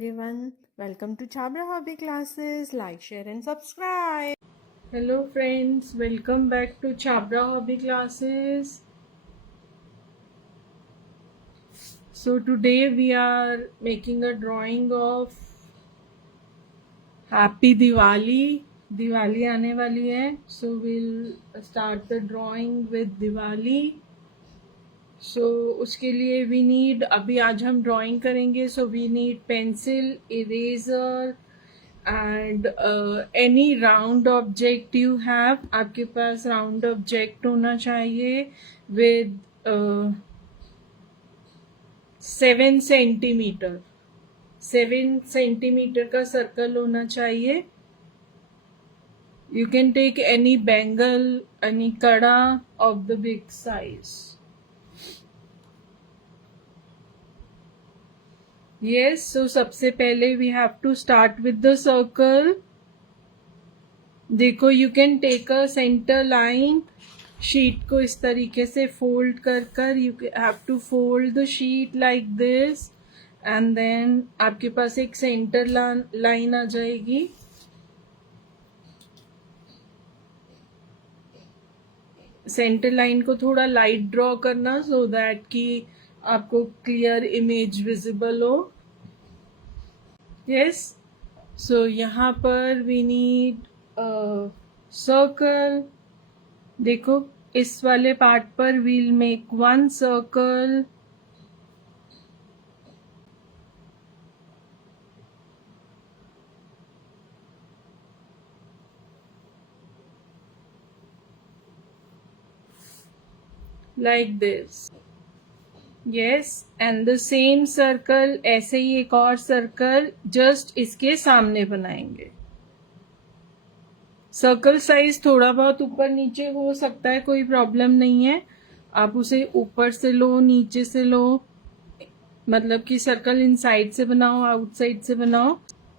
everyone. Welcome to Chabra Hobby Classes. Like, share, and subscribe. Hello friends, welcome back to Chabra Hobby Classes. So today we are making a drawing of Happy Diwali. Diwali आने वाली है, so we'll start the drawing with Diwali. So उसके लिए we need, अभी आज हम drawing करेंगे, so we need pencil, eraser and any round object you have. आपके पास round object होना चाहिए with 7 सेंटीमीटर 7 सेंटीमीटर का सर्कल होना चाहिए. You can take any bangle, any kada of the big size. Yes, so सबसे पहले we have to start with the circle. देखो, you can take a center line. Sheet को इस तरीके से फोल्ड कर कर you have to fold the sheet like this and then आपके पास एक सेंटर लाइन आ जाएगी. सेंटर लाइन को थोड़ा लाइट ड्रॉ करना so that कि आपको क्लियर इमेज विजिबल हो. यस, सो यहाँ पर वी नीड सर्कल. देखो, इस वाले पार्ट पर we'll make 1 circle. like this. Yes, and the same circle, ऐसे ही एक और सर्कल जस्ट इसके सामने बनाएंगे. सर्कल साइज थोड़ा बहुत ऊपर नीचे हो सकता है, कोई प्रॉब्लम नहीं है. आप उसे ऊपर से लो, नीचे से लो, मतलब कि सर्कल इनसाइड से बनाओ, आउटसाइड से बनाओ.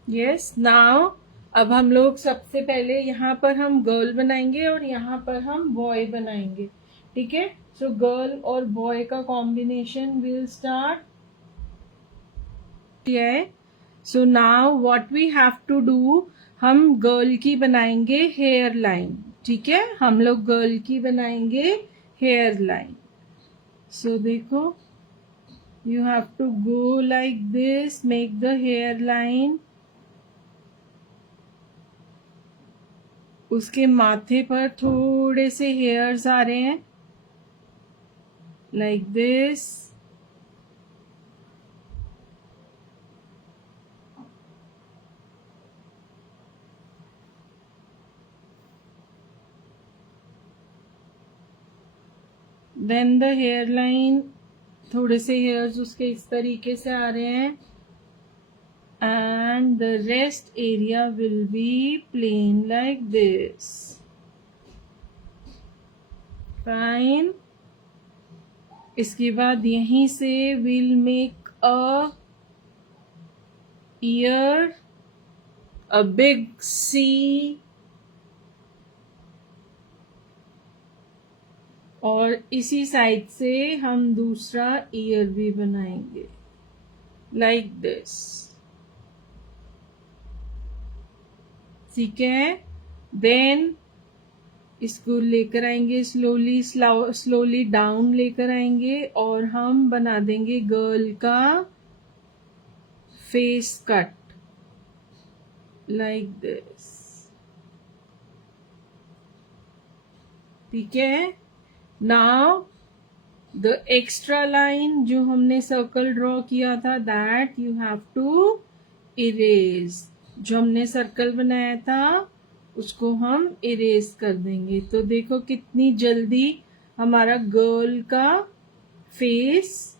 यस, नाउ अब हम लोग सबसे पहले यहाँ पर हम गर्ल बनाएंगे और यहाँ पर हम बॉय बनाएंगे. ठीक है, सो गर्ल और बॉय का combination will start. So now what we have to do, हम गर्ल की बनाएंगे हेयर लाइन. ठीक है, हम लोग गर्ल की बनाएंगे हेयर लाइन. सो देखो, you have to go like this, make the hair line. उसके माथे पर थोड़े से हेयर्स आ रहे हैं like this. Then the hairline, थोड़े से हेयर्स उसके इस तरीके से आ रहे हैं and the rest area will be plain like this. Fine. इसके बाद यहीं से we'll make a ear, a big C, और इसी साइड से हम दूसरा ईयर भी बनाएंगे like this. ठीक है, देन इसको लेकर आएंगे स्लोली डाउन लेकर आएंगे और हम बना देंगे गर्ल का फेस कट लाइक दिस. ठीक है, नाउ द एक्स्ट्रा लाइन जो हमने सर्कल ड्रॉ किया था, that you have to erase. जो हमने सर्कल बनाया था उसको हम इरेज कर देंगे. तो देखो कितनी जल्दी हमारा गर्ल का फेस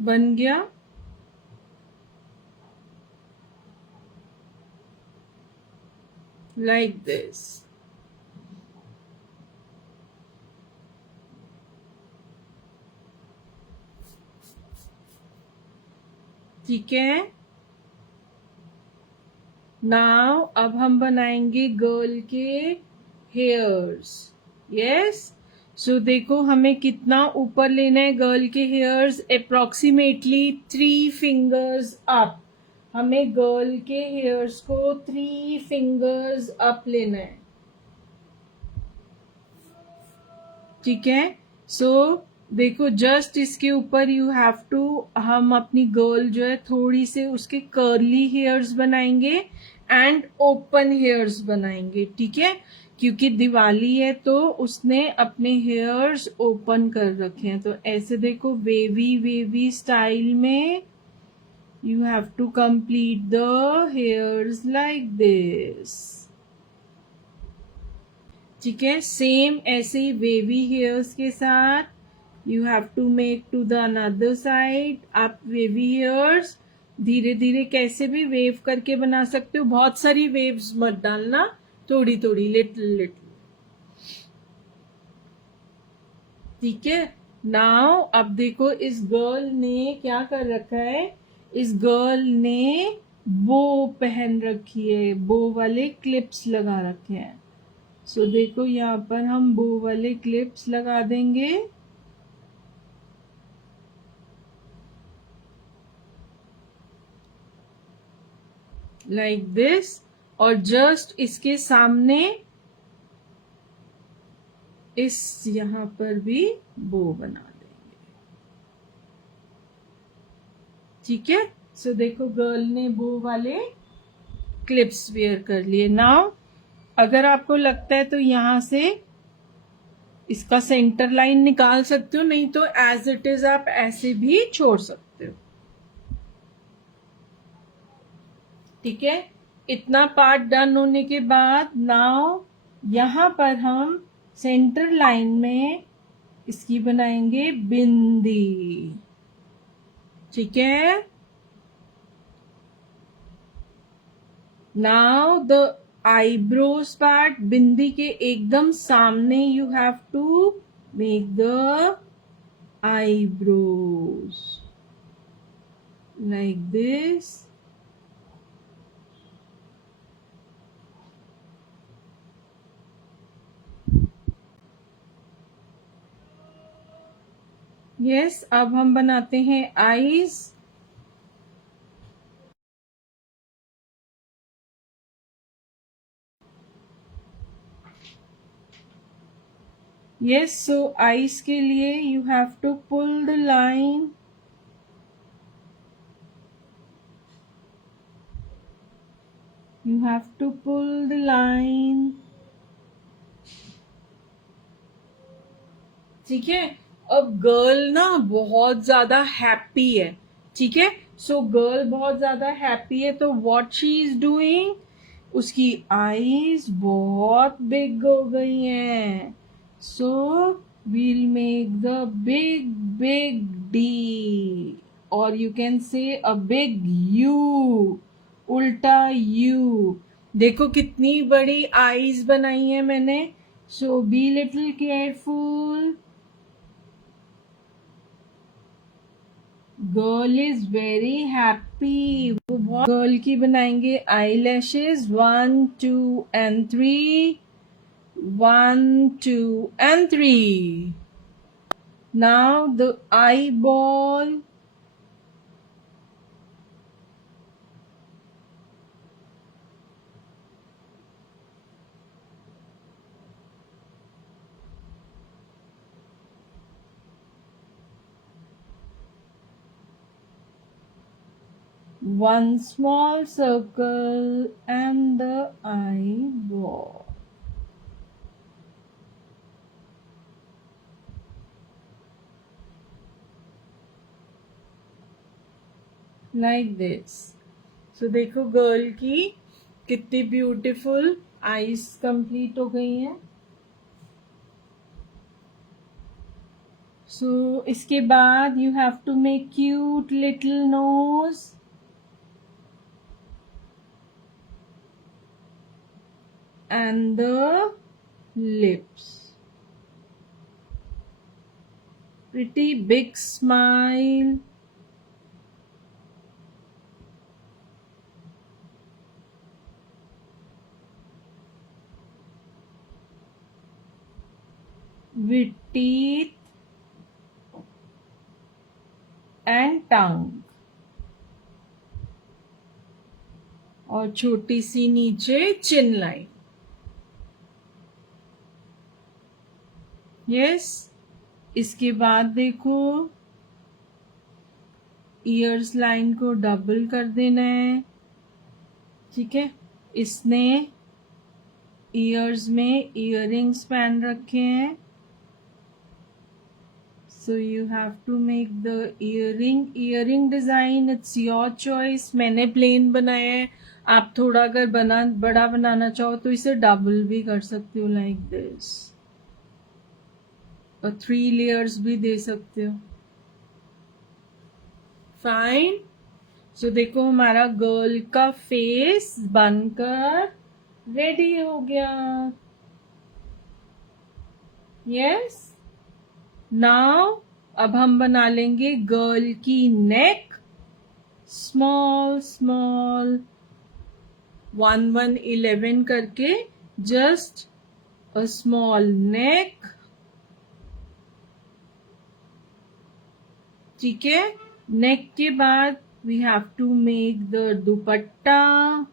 बन गया. Like this. ठीक है, नाउ अब हम बनाएंगे गर्ल के हेयर्स. यस, सो देखो हमें कितना ऊपर लेना है गर्ल के हेयर्स, अप्रोक्सीमेटली 3 फिंगर्स अप। हमें गर्ल के हेयर्स को 3 फिंगर्स अप लेना है, ठीक है। सो देखो जस्ट इसके ऊपर यू हैव टू, हम अपनी गर्ल जो है थोड़ी से उसके कर्ली हेयर्स बनाएंगे एंड ओपन हेयर्स बनाएंगे, ठीक है। क्योंकि दिवाली है तो उसने अपने हेयर्स ओपन कर रखे हैं, तो ऐसे देखो वेवी वेवी स्टाइल में you have to complete the hairs like this, ठीक है। सेम ऐसे ही वेवी हेयर्स के साथ you have to make to the another side. आप वेवी हेयर्स धीरे धीरे कैसे भी वेव करके बना सकते हो, बहुत सारी वेव्स मत डालना, थोड़ी थोड़ी लिटिल लिटिल, ठीक है। नाउ अब देखो इस गर्ल ने क्या कर रखा है, इस गर्ल ने बो पहन रखी है, बो वाले क्लिप्स लगा रखे हैं। सो देखो यहाँ पर हम बो वाले क्लिप्स लगा देंगे, लाइक दिस, और जस्ट इसके सामने इस यहाँ पर भी बो बना देंगे, ठीक है। सो देखो गर्ल ने बो वाले क्लिप्स वेयर कर लिए। नाउ अगर आपको लगता है तो यहां से इसका सेंटर लाइन निकाल सकते हो, नहीं तो एज इट इज आप ऐसे भी छोड़ सकते हो, ठीक है। इतना पार्ट डन होने के बाद नाउ यहां पर हम सेंटर लाइन में इसकी बनाएंगे बिंदी, ठीक है। Now the eyebrows part, bindi के एकदम सामने you have to make the eyebrows like this, yes। अब हम बनाते हैं आईज, yes। सो आईज के लिए you have to pull the line, you have to pull the line, ठीक है। अब गर्ल ना बहुत ज्यादा हैप्पी है, ठीक है। सो गर्ल बहुत ज्यादा हैप्पी है तो व्हाट शी इज डूइंग, उसकी आईज बहुत बिग हो गई हैं। So we'll make the big big D, और you can say a big U, उल्टा यू। देखो कितनी बड़ी आईज बनाई है मैंने। So be little careful, girl is very happy. वो बहुत गर्ल की बनाएंगे eye lashes, 1 2 and 3, 1 2 and 3। Now the eye ball, one small circle and the eyeball, like this। सो देखो गर्ल की कितनी ब्यूटीफुल आईज कंप्लीट हो गई हैं। सो इसके बाद you have to make cute little nose, and the lips, pretty big smile, with teeth and tongue, और छोटी सी नीचे चिन लाइन. यस. इसके बाद देखो ईयर्स लाइन को डबल कर देना है. ठीक है. इसने ईयर्स में इयररिंग्स पहन रखे हैं, so you have to make the earring design. It's your choice. मैंने प्लेन बनाया है. आप थोड़ा अगर बड़ा बनाना चाहो तो इसे डबल भी कर सकते हो, लाइक दिस, और 3 लेयर्स भी दे सकते हो. फाइन. सो देखो हमारा गर्ल का फेस बनकर रेडी हो गया. यस. नाउ अब हम बना लेंगे गर्ल की नेक. स्मॉल स्मॉल 1 1 11 करके, जस्ट अ स्मॉल नेक. ठीक है. नेक के बाद we have to make the dupatta.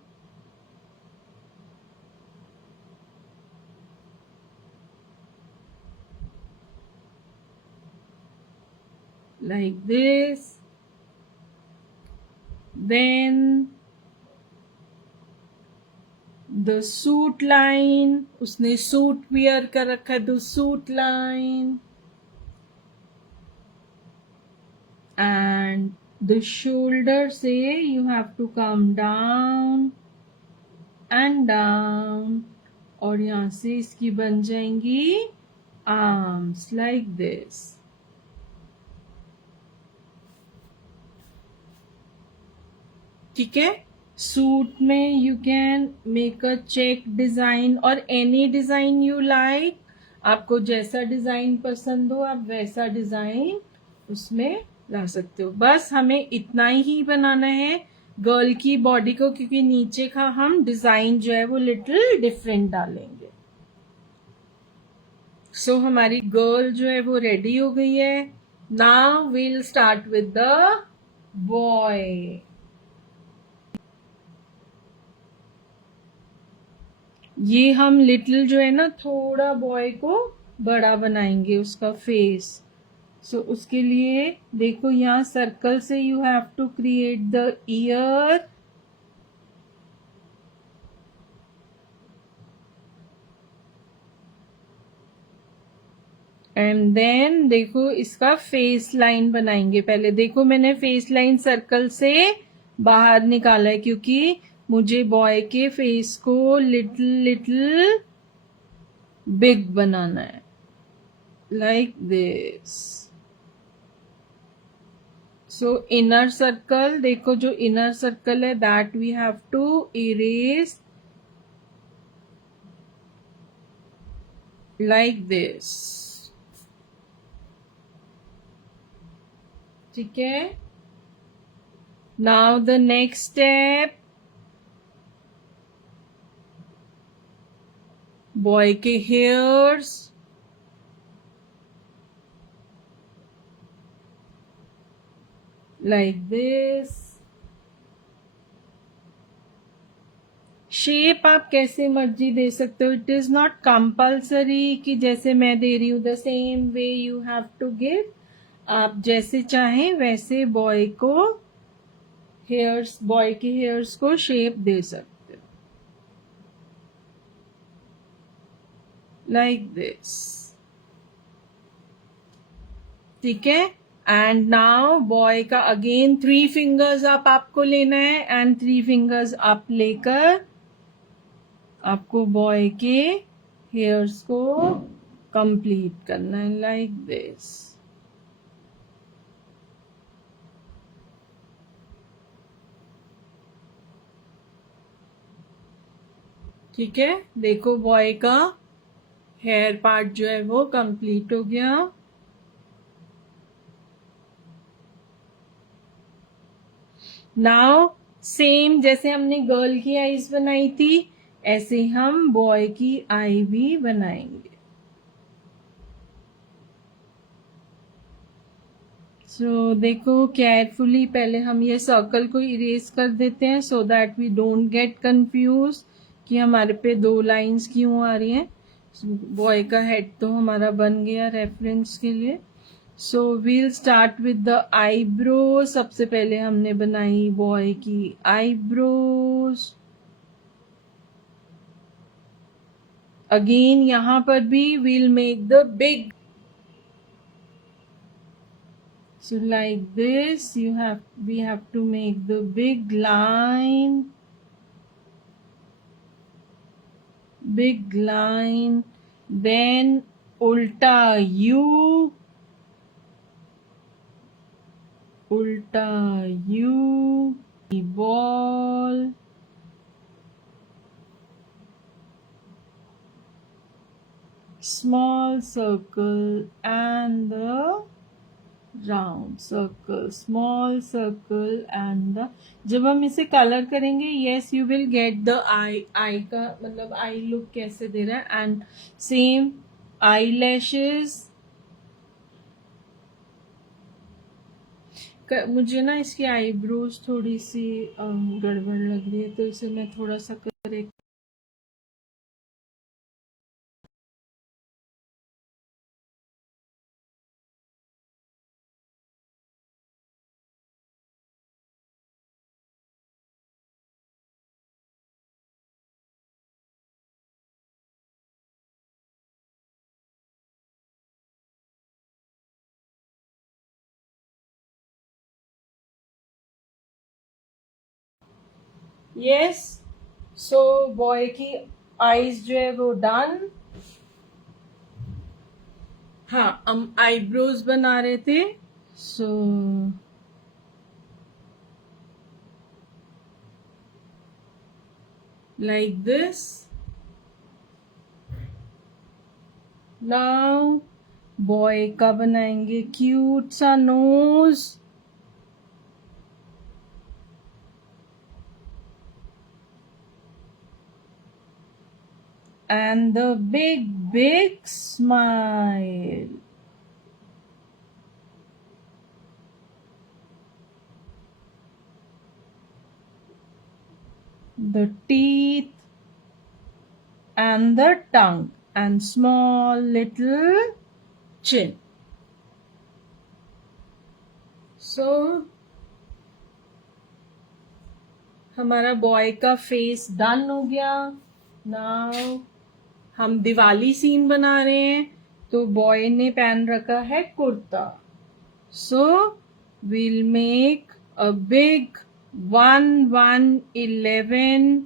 Like this. Then the suit line. उसने सूट वियर कर रखा है, the suit line. And the shoulder से you have to come down and down, और यहाँ से इसकी बन जाएंगी arms like this. ठीक है. सूट में you can make a check design और एनी डिजाइन यू लाइक. आपको जैसा डिजाइन पसंद हो आप वैसा डिजाइन उसमें ला सकते हो. बस हमें इतना ही बनाना है गर्ल की बॉडी को, क्योंकि नीचे का हम डिजाइन जो है वो लिटिल डिफरेंट डालेंगे. सो हमारी गर्ल जो है वो रेडी हो गई है. Now we'll start with the boy. ये हम लिटिल जो है ना थोड़ा बॉय को बड़ा बनाएंगे उसका फेस. सो उसके लिए देखो यहाँ सर्कल से you have to create the ear. And then देखो इसका फेस लाइन बनाएंगे. पहले देखो मैंने फेस लाइन सर्कल से बाहर निकाला है, क्योंकि मुझे बॉय के फेस को लिटिल लिटिल बिग बनाना है, like this. So inner circle, देखो जो इनर सर्कल है that we have to erase like this. ठीक है. Now the next step, boy के हेयर्स. Like this. शेप आप कैसे मर्जी दे सकते हो. इट इज नॉट कंपल्सरी कि जैसे मैं दे रही हूं the same way you have to give. आप जैसे चाहें वैसे बॉय को हेयर्स, बॉय के हेयर्स को शेप दे सकते हो, लाइक दिस. ठीक है. एंड नाउ बॉय का अगेन 3 फिंगर्स आपको लेना है, एंड 3 फिंगर्स आप लेकर आपको बॉय के हेयर्स को कंप्लीट करना है, लाइक दिस. ठीक है. देखो बॉय का हेयर पार्ट जो है वो कंप्लीट हो गया. नाउ सेम जैसे हमने गर्ल की आईज बनाई थी ऐसे हम बॉय की आई भी बनाएंगे. सो देखो केयरफुली पहले हम ये सर्कल को इरेज कर देते हैं so that we don't get confuse कि हमारे पे 2 लाइंस क्यों आ रही हैं. बॉय का हेड तो हमारा बन गया रेफरेंस के लिए. So we'll start with the eyebrow. सबसे पहले हमने बनाई बॉय की आईब्रोज. अगेन यहाँ पर भी we'll make the big. So like this we have to make the big line, then ulta U, ball, small circle and the round circle, small circle and the. जब हम इसे colour करेंगे yes you will get the eye का मतलब eye look कैसे दे रहा है. And same eye lashes. मुझे ना इसकी आईब्रोज थोड़ी सी गड़बड़ लग रही है तो इसे मैं थोड़ा सा करेक्ट. यस. सो बॉय की आईज जो है वो डन. हाँ हम आईब्रोज बना रहे थे. सो like this. Now बॉय का बनाएंगे क्यूट सा knows. And the big smile. The teeth and the tongue and small little chin. So हमारा बॉय का फेस डन हो गया. नाउ हम दिवाली सीन बना रहे हैं तो बॉय ने पहन रखा है kurta. So we'll make a big 1-1-11.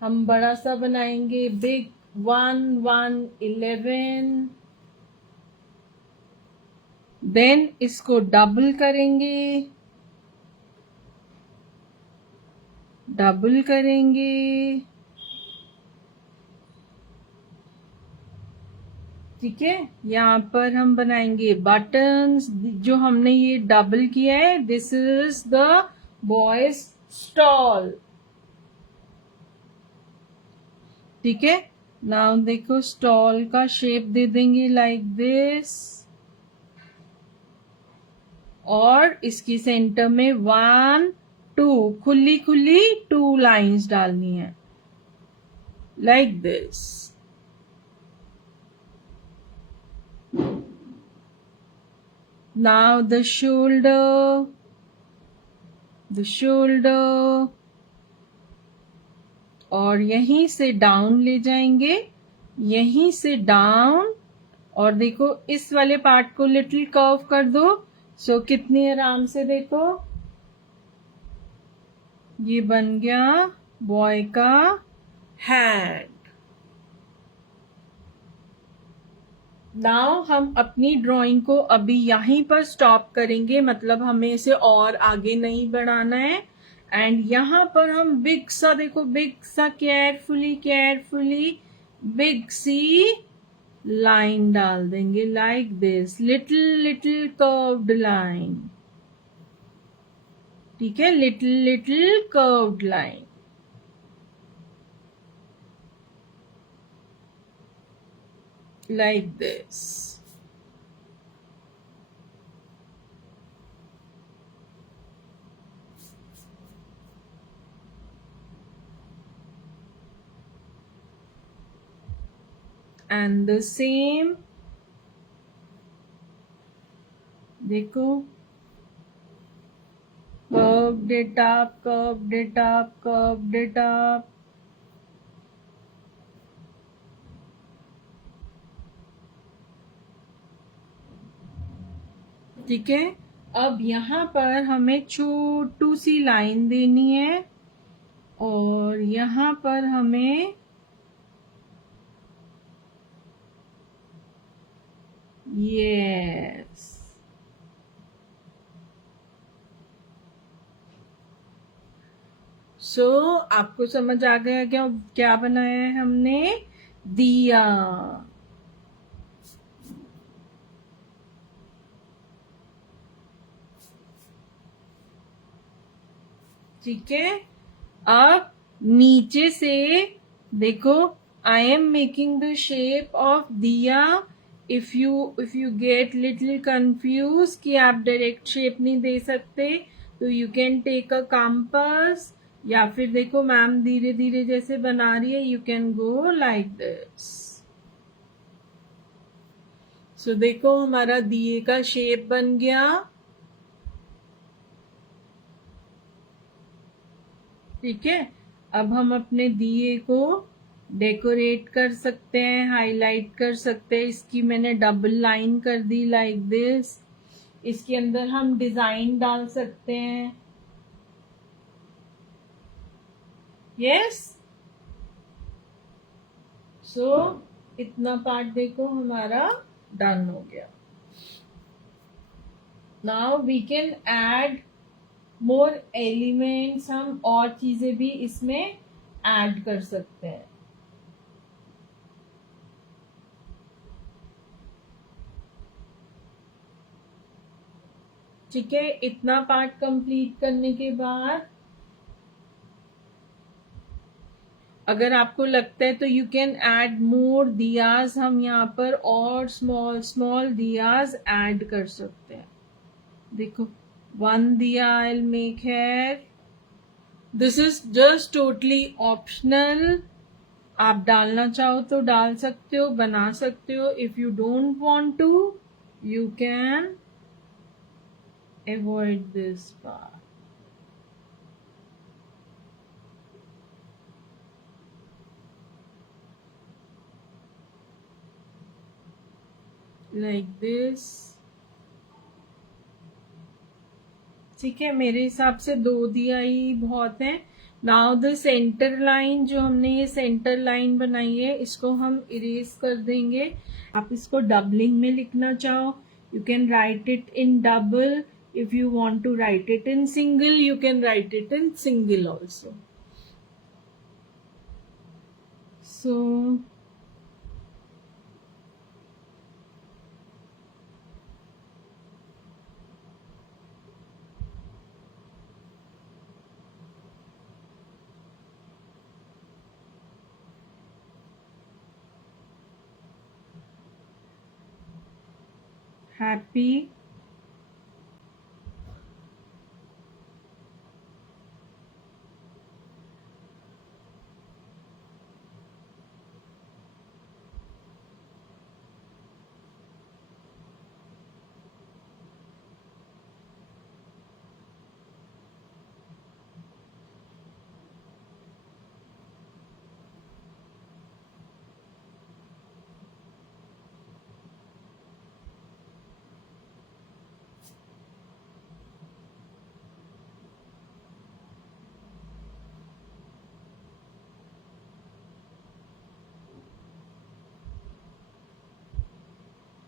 हम बड़ा सा बनाएंगे बिग 1-1-11. देन इसको डबल करेंगे. ठीक है. यहाँ पर हम बनाएंगे बटन्स. जो हमने ये डबल किया है this is the boys stall. ठीक है. नाउ देखो स्टॉल का शेप दे देंगे लाइक दिस और इसकी सेंटर में 1-2 खुली 2 लाइंस डालनी है like this. Now the shoulder और यहीं से डाउन ले जाएंगे. यहीं से डाउन और देखो इस वाले पार्ट को लिटिल कर्व कर दो. सो कितनी आराम से देखो ये बन गया बॉय का हेड. नाउ हम अपनी ड्राइंग को अभी यहीं पर स्टॉप करेंगे. मतलब हमें इसे और आगे नहीं बढ़ाना है. एंड यहाँ पर हम बिग सा देखो बिग सा केयरफुली बिग सी लाइन डाल देंगे like this. Little curved line. ठीक है. Little curved line like this. and the same, देखो, curved it up, curved it up, curved it up. ठीक है, अब यहाँ पर हमें छोटू सी लाइन देनी है और यहाँ पर हमें यस, सो आपको समझ आ गया क्या क्या बनाया है हमने? दिया। ठीक है, अब नीचे से देखो, I am making the shape of diya. If you get little confuse कि आप डायरेक्ट शेप नहीं दे सकते, तो you can take a compass, या फिर देखो मैम धीरे धीरे जैसे बना रही है, you can go like this. So देखो हमारा दिए का शेप बन गया। ठीक है, अब हम अपने दिए को डेकोरेट कर सकते हैं, हाईलाइट कर सकते हैं। इसकी मैंने डबल लाइन कर दी लाइक दिस। इसके अंदर हम डिजाइन डाल सकते हैं। यस, सो इतना पार्ट देखो हमारा डन हो गया। Now we can add more elements, हम और चीजें भी इसमें ऐड कर सकते हैं। ठीक है, इतना पार्ट कंप्लीट करने के बाद अगर आपको लगता है तो यू कैन ऐड मोर दियाज, हम यहाँ पर और स्मॉल स्मॉल दियाज ऐड कर सकते हैं। देखो, 1 दिया I will make here. This is just totally optional, आप डालना चाहो तो डाल सकते हो, बना सकते हो। If you don't want to, you can avoid this part like this. ठीक है, मेरे हिसाब से 2 दिया ही बहुत है। नाउ द सेंटर लाइन, जो हमने ये सेंटर लाइन बनाई है, इसको हम इरेज कर देंगे। आप इसको डबलिंग में लिखना चाहो, you can write it in double. If you want to write it in single, you can write it in single also. So happy,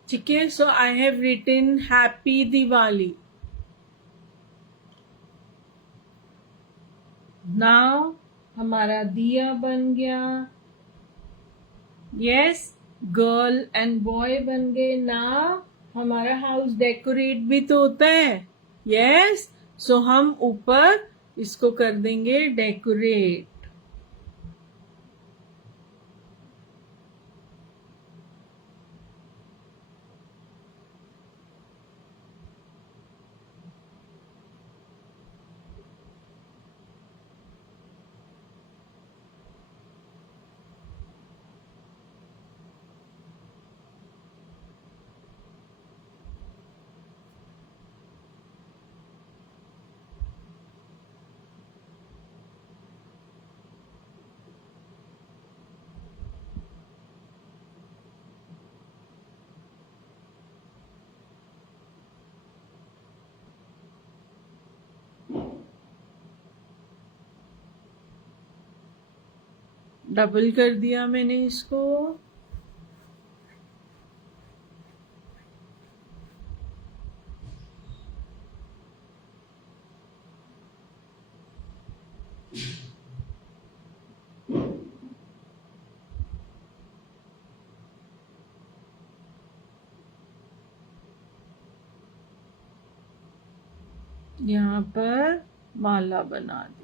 ठीक है। So I have written happy Diwali. Now हमारा दिया बन गया। यस, गर्ल एंड बॉय बन गए। Now हमारा house decorate भी तो होता है। यस, सो हम ऊपर इसको कर देंगे डेकोरेट। डबल कर दिया मैंने इसको। यहाँ पर माला बना दी।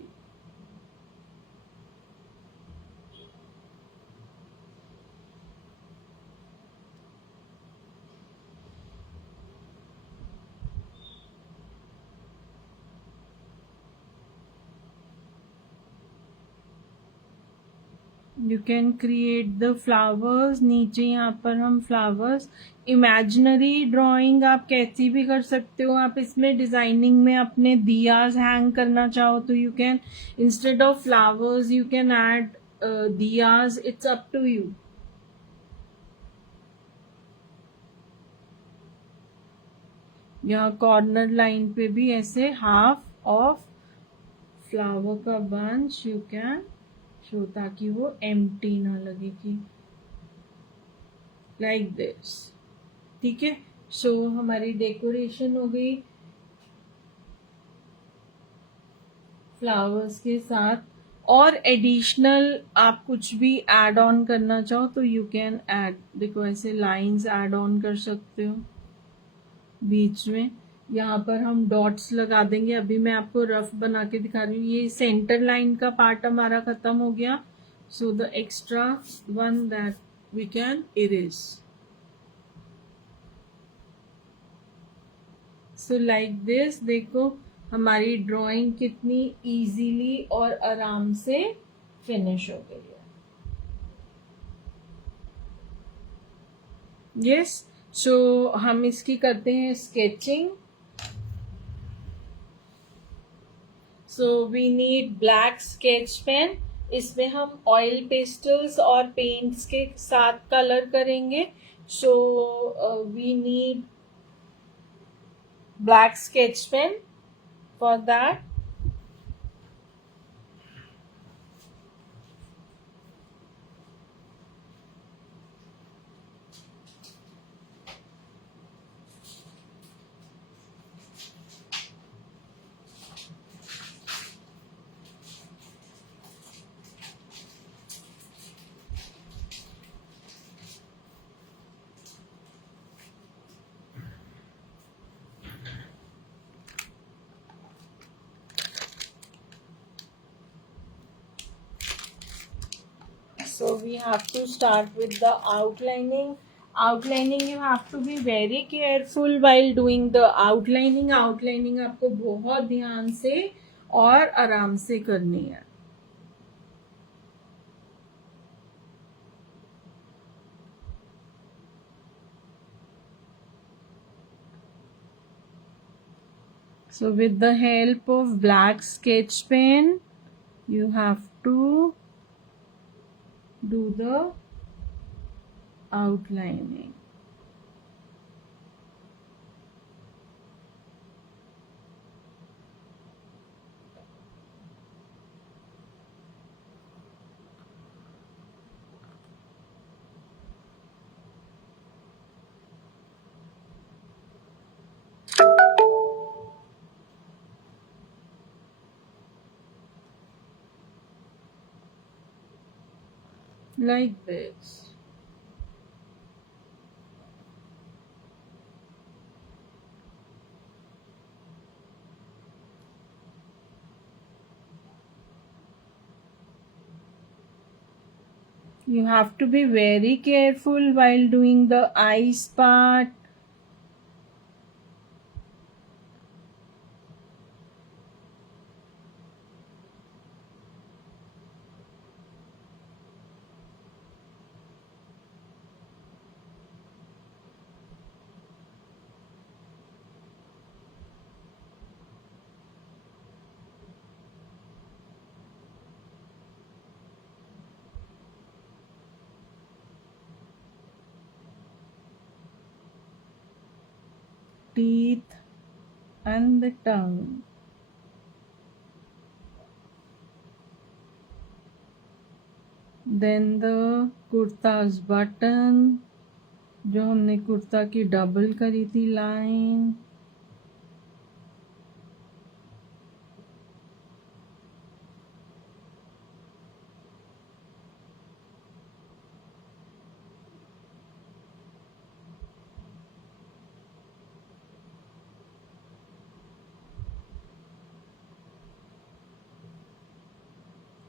You can create the flowers. नीचे यहाँ पर हम फ्लावर्स, इमेजिनरी ड्राइंग आप कैसी भी कर सकते हो। आप इसमें डिजाइनिंग में अपने दियाज हैंग करना चाहो तो you can, instead of flowers you can add diyas, it's up to you. यहाँ कॉर्नर लाइन पे भी ऐसे हाफ ऑफ फ्लावर का बंच यू कैन शो, ताकि वो एम्प्टी ना लगे कि लाइक दिस। ठीक है, सो हमारी डेकोरेशन हो गई फ्लावर्स के साथ। और एडिशनल आप कुछ भी ऐड ऑन करना चाहो तो यू कैन ऐड, देखो ऐसे लाइंस ऐड ऑन कर सकते हो बीच में। यहाँ पर हम डॉट्स लगा देंगे। अभी मैं आपको रफ बना के दिखा रही हूँ। ये सेंटर लाइन का पार्ट हमारा खत्म हो गया, so the extra one that we can erase. So like this, देखो हमारी ड्राइंग कितनी इजीली और आराम से फिनिश हो गई है। यस, सो हम इसकी करते हैं sketching. So we need black sketch pen. इसमें हम ऑयल पेस्टल्स और पेंट्स के साथ कलर करेंगे। So we need black sketch pen for that. So we have to start with the outlining. Outlining you have to be very careful while doing the outlining. Outlining आपको बहुत ध्यान से और आराम से करनी है। So with the help of black sketch pen, you have to do the outlining. Like this. You have to be very careful while doing the eyes part. Teeth and the tongue. Then the kurta's button, जो हमने कुर्ता की double करी थी line,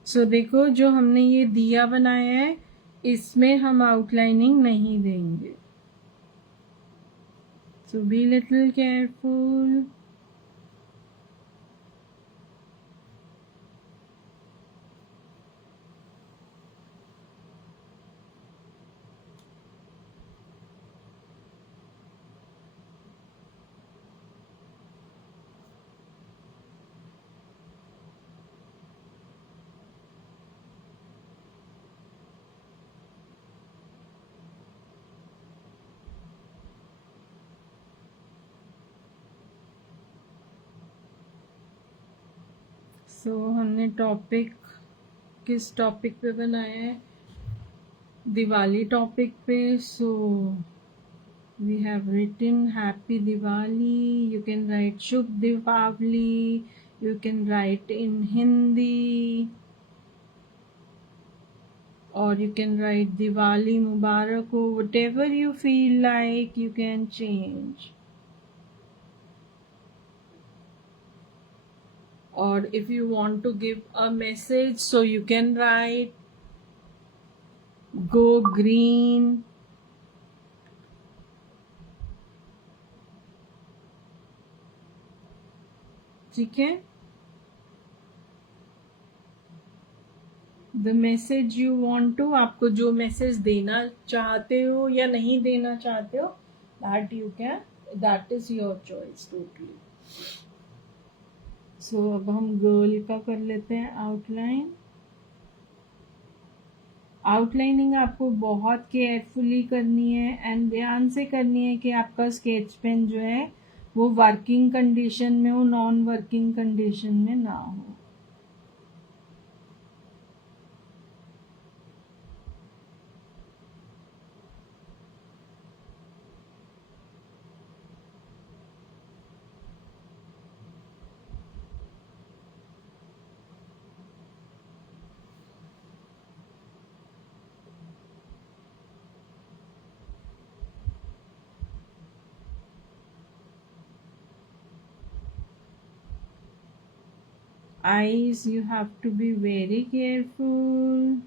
so देखो जो हमने ये दिया बनाया है इसमें हम आउटलाइनिंग नहीं देंगे, सो बी लिटिल केयरफुल। सो हमने टॉपिक किस टॉपिक पे बनाया है, दिवाली टॉपिक पे। So we have written happy Diwali, you can write shubh Deepawali, you can write in Hindi, or you can write Diwali Mubarak, or whatever you feel like you can change. Or if you want to give a message, so you can write go green, ठीक है। The message you want to, आपको जो message देना चाहते हो या नहीं देना चाहते हो, that you can, that is your choice totally. So अब हम गर्ल का कर लेते हैं आउटलाइन। आउटलाइनिंग आपको बहुत केयरफुली करनी है एंड ध्यान से करनी है कि आपका स्केच पेन जो है वो वर्किंग कंडीशन में हो, नॉन वर्किंग कंडीशन में ना हो। Eyes, you have to be very careful.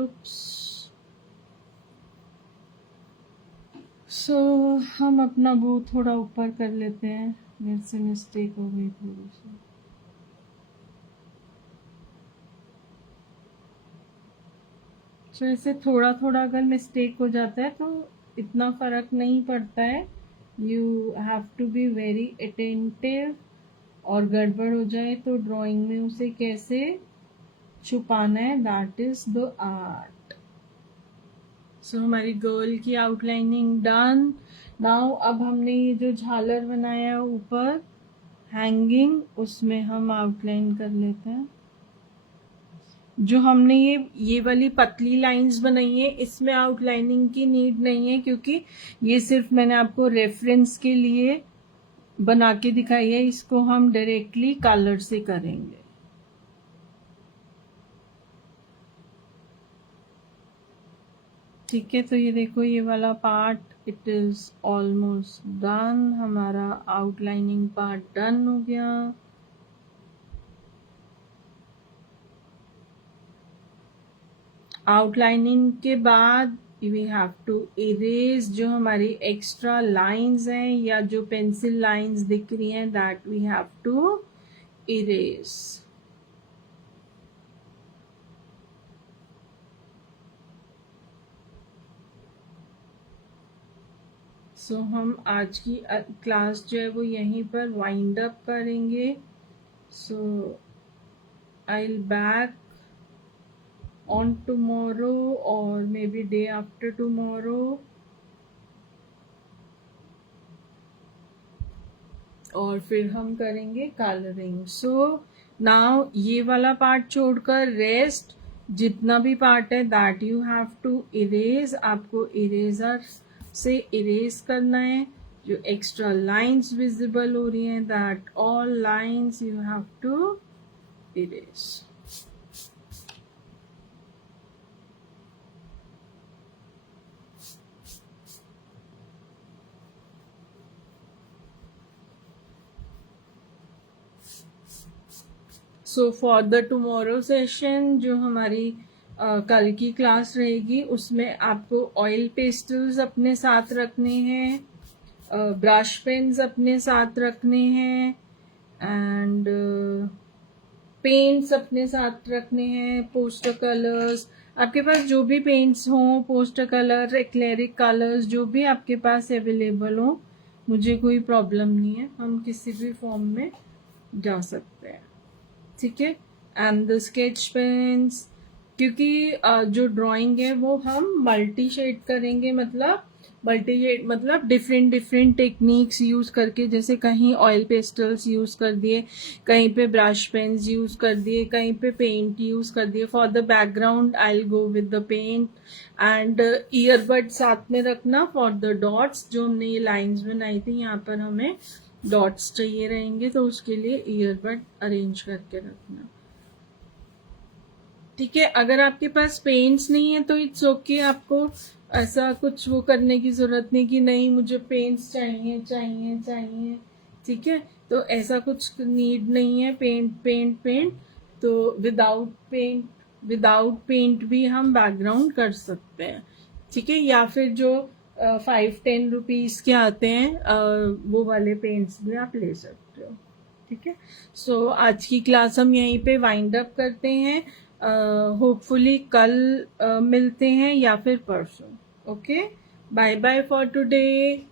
Oops. सो हम अपना वो थोड़ा ऊपर कर लेते हैं, मेरे से मिस्टेक हो गई थोड़ी सी। सो ऐसे थोड़ा थोड़ा अगर मिस्टेक हो जाता है तो इतना फर्क नहीं पड़ता है, you have to be very attentive. और गड़बड़ हो जाए तो ड्राइंग में उसे कैसे छुपाना है, दैट इज द आर्ट। सो हमारी गर्ल की आउटलाइनिंग डन। नाउ अब हमने ये जो झालर बनाया ऊपर हैंगिंग, उसमें हम आउटलाइन कर लेते हैं। जो हमने ये वाली पतली लाइंस बनाई है इसमें आउटलाइनिंग की नीड नहीं है, क्योंकि ये सिर्फ मैंने आपको रेफरेंस के लिए बना के दिखाई है, इसको हम डायरेक्टली कलर से करेंगे। ठीक है, तो ये देखो ये वाला part it is almost done, हमारा आउटलाइनिंग पार्ट डन हो गया। आउटलाइनिंग के बाद वी हैव टू इरेज जो हमारी एक्स्ट्रा लाइंस हैं या जो पेंसिल लाइंस दिख रही हैं, that we have to erase. So हम आज की क्लास जो है वो यहीं पर वाइंड अप करेंगे. So I will back on tomorrow or maybe day after tomorrow, और फिर हम करेंगे कलरिंग. सो नाउ ये वाला पार्ट छोड़कर रेस्ट जितना भी पार्ट है that you have to erase. आपको इरेजर से इरेज करना है. जो एक्स्ट्रा लाइंस विजिबल हो रही हैं that all lines you have to erase. So for the tomorrow session जो हमारी कल की क्लास रहेगी उसमें आपको ऑयल पेस्टल्स अपने साथ रखने हैं, ब्रश पेन्स अपने साथ रखने हैं, एंड पेंट्स अपने साथ रखने हैं, पोस्टर कलर्स. आपके पास जो भी पेंट्स हों, पोस्टर कलर, एक्लेरिक कलर्स, जो भी आपके पास अवेलेबल हो, मुझे कोई प्रॉब्लम नहीं है. हम किसी भी फॉर्म में जा सकते हैं. ठीक है. एंड द स्केच पेन्स, क्योंकि जो ड्राइंग है वो हम मल्टी शेड करेंगे. मतलब डिफरेंट टेक्निक्स यूज करके, जैसे कहीं ऑयल पेस्टल्स यूज कर दिए, कहीं पे ब्रश पेन्स यूज कर दिए, कहीं पे पेंट यूज कर दिए. For the background I will go with the paint. And earbud साथ में रखना फॉर द डॉट्स. जो हमने ये लाइंस बनाई थी यहाँ पर हमें डॉट्स चाहिए रहेंगे, तो उसके लिए ईयरबड अरेंज करके रखना. ठीक है. अगर आपके पास पेंट्स नहीं है तो इट्स ओके. आपको ऐसा कुछ वो करने की जरूरत नहीं कि नहीं मुझे पेंट्स चाहिए. ठीक है. तो ऐसा कुछ नीड नहीं है. पेंट तो विदाउट पेंट भी हम बैकग्राउंड कर सकते हैं. ठीक है. या फिर जो 5-10 रुपीज के आते हैं वो वाले पेंट्स भी आप ले सकते हो. ठीक है. सो आज की क्लास हम यहीं पे वाइंड अप करते हैं. होपफुली कल मिलते हैं या फिर परसों. Okay. Bye bye for today.